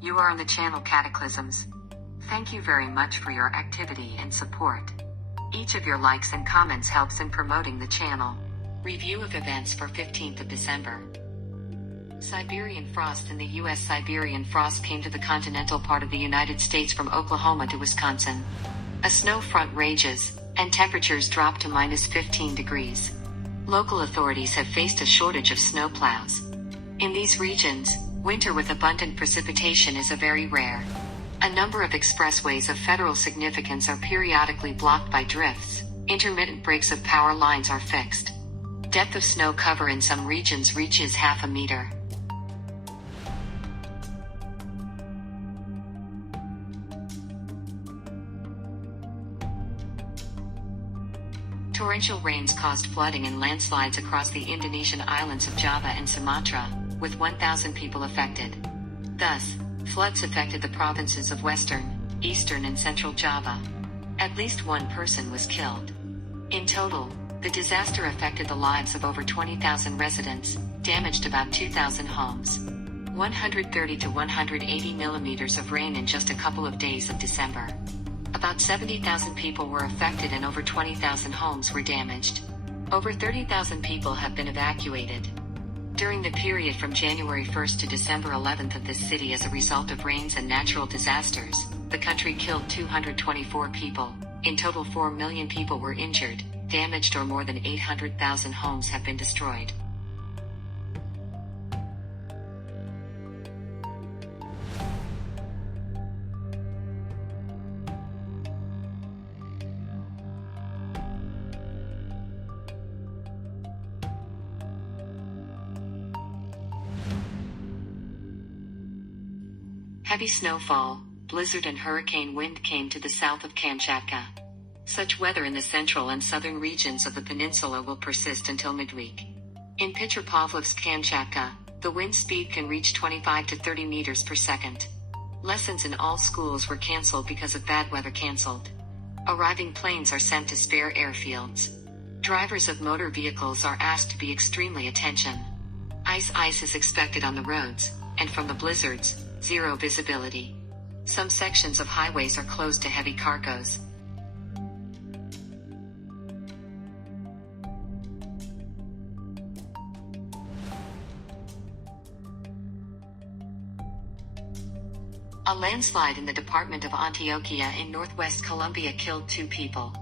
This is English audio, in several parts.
You are on the channel Cataclysms. Thank you very much for your activity and support. Each of your likes and comments helps in promoting the channel. Review of events for 15th of December. Siberian frost in the U.S. Siberian frost came to the continental part of the United States from Oklahoma to Wisconsin. A snow front rages, and temperatures drop to -15 degrees. Local authorities have faced a shortage of snowplows. In these regions, winter with abundant precipitation is a very rare. A number of expressways of federal significance are periodically blocked by drifts. Intermittent breaks of power lines are fixed. Depth of snow cover in some regions reaches half a meter. Torrential rains caused flooding and landslides across the Indonesian islands of Java and Sumatra, with 1,000 people affected. Thus, floods affected the provinces of Western, Eastern and Central Java. At least one person was killed. In total, the disaster affected the lives of over 20,000 residents, damaged about 2,000 homes. 130 to 180 millimeters of rain in just a couple of days of December. About 70,000 people were affected and over 20,000 homes were damaged. Over 30,000 people have been evacuated. During the period from January 1st to December 11th of this city as a result of rains and natural disasters, the country killed 224 people. In total 4 million people were injured, damaged or more than 800,000 homes have been destroyed. Heavy snowfall, blizzard and hurricane wind came to the south of Kamchatka. Such weather in the central and southern regions of the peninsula will persist until midweek. In Petropavlovsk, Kamchatka, the wind speed can reach 25 to 30 meters per second. Lessons in all schools were canceled because of bad weather canceled. Arriving planes are sent to spare airfields. Drivers of motor vehicles are asked to be extremely attention. Ice is expected on the roads, and from the blizzards, zero visibility. Some sections of highways are closed to heavy cargoes. A landslide in the department of Antioquia in northwest Colombia killed 2 people.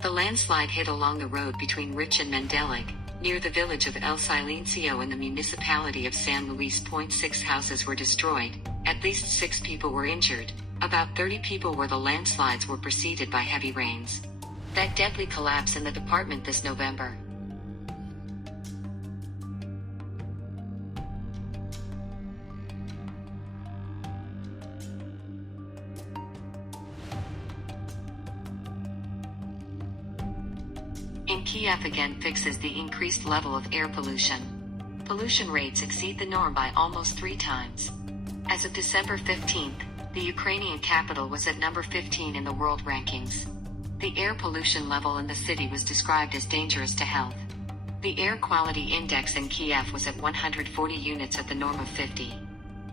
The landslide hit along the road between Rich and Mendelig, near the village of El Silencio in the municipality of San Luis. 6 houses were destroyed, at least 6 people were injured, about 30 people where the landslides were preceded by heavy rains. That deadly collapse in the department this November. In Kiev again fixes the increased level of air pollution. Pollution rates exceed the norm by almost 3 times. As of December 15th, the Ukrainian capital was at number 15 in the world rankings. The air pollution level in the city was described as dangerous to health. The air quality index in Kiev was at 140 units at the norm of 50.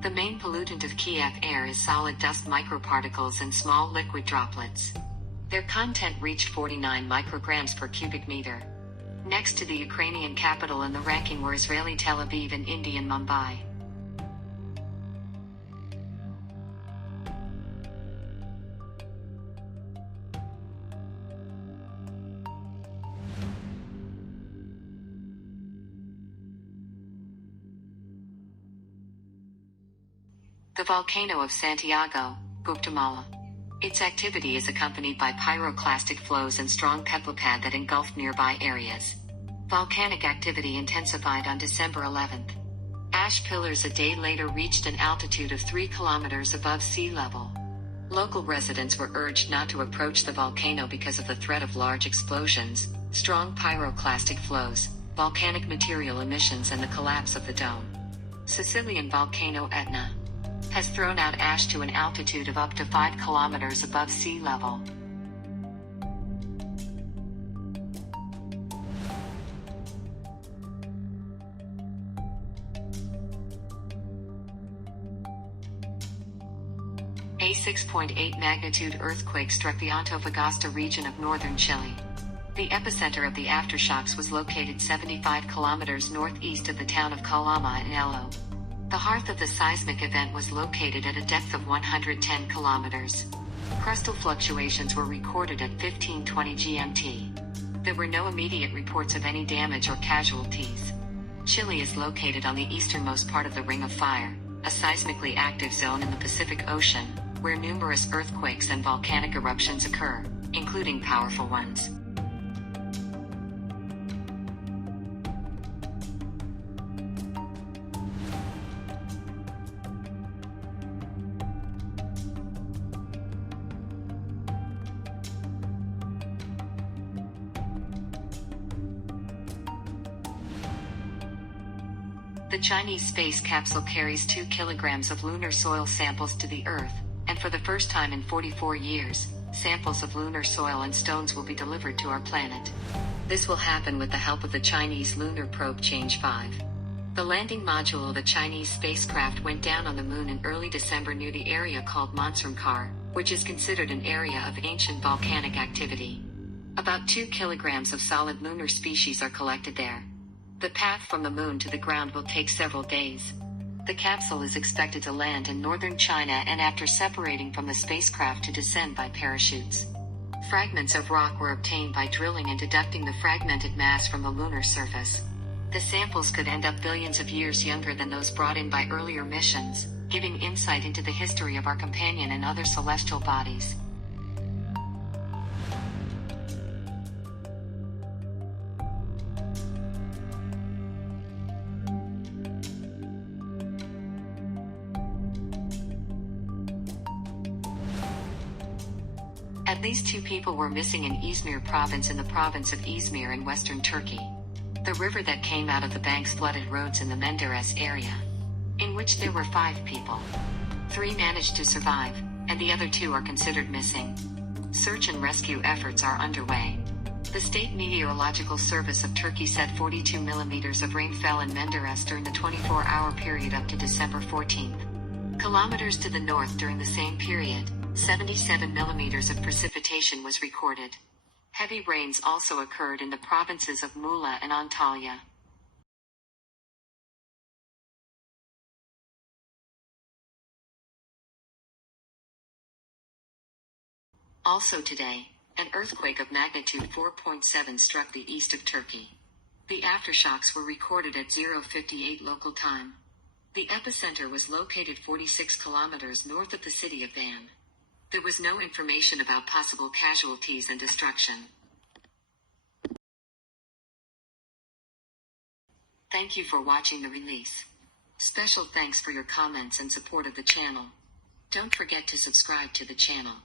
The main pollutant of Kiev air is solid dust microparticles and small liquid droplets. Their content reached 49 micrograms per cubic meter. Next to the Ukrainian capital in the ranking were Israeli Tel Aviv and Indian Mumbai. The volcano of Santiago, Guatemala. Its activity is accompanied by pyroclastic flows and strong peplopad that engulfed nearby areas. Volcanic activity intensified on December 11th. Ash pillars a day later reached an altitude of 3 kilometers above sea level. Local residents were urged not to approach the volcano because of the threat of large explosions, strong pyroclastic flows, volcanic material emissions and the collapse of the dome. Sicilian volcano Etna has thrown out ash to an altitude of up to 5 kilometers above sea level. A 6.8 magnitude earthquake struck the Antofagasta region of northern Chile. The epicenter of the aftershocks was located 75 kilometers northeast of the town of Calama in Elo. The hearth of the seismic event was located at a depth of 110 kilometers. Crustal fluctuations were recorded at 15:20 GMT. There were no immediate reports of any damage or casualties. Chile is located on the easternmost part of the Ring of Fire, a seismically active zone in the Pacific Ocean, where numerous earthquakes and volcanic eruptions occur, including powerful ones. The Chinese space capsule carries 2 kilograms of lunar soil samples to the Earth, and for the first time in 44 years, samples of lunar soil and stones will be delivered to our planet. This will happen with the help of the Chinese lunar probe Change 5. The landing module of the Chinese spacecraft went down on the Moon in early December near the area called Monsurmkar, which is considered an area of ancient volcanic activity. About 2 kilograms of solid lunar species are collected there. The path from the Moon to the ground will take several days. The capsule is expected to land in northern China and after separating from the spacecraft to descend by parachutes. Fragments of rock were obtained by drilling and deducting the fragmented mass from the lunar surface. The samples could end up billions of years younger than those brought in by earlier missions, giving insight into the history of our companion and other celestial bodies. At least 2 people were missing in Izmir province in the province of Izmir in western Turkey. The river that came out of the banks flooded roads in the Menderes area, in which there were 5 people. 3 managed to survive, and the other 2 are considered missing. Search and rescue efforts are underway. The State Meteorological Service of Turkey said 42 millimeters of rain fell in Menderes during the 24-hour period up to December 14th. Kilometers to the north during the same period, 77 millimeters of precipitation was recorded. Heavy rains also occurred in the provinces of Muğla and Antalya. Also today, an earthquake of magnitude 4.7 struck the east of Turkey. The aftershocks were recorded at 0:58 local time. The epicenter was located 46 kilometers north of the city of Van. There was no information about possible casualties and destruction. Thank you for watching the release. Special thanks for your comments and support of the channel. Don't forget to subscribe to the channel.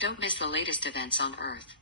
Don't miss the latest events on Earth.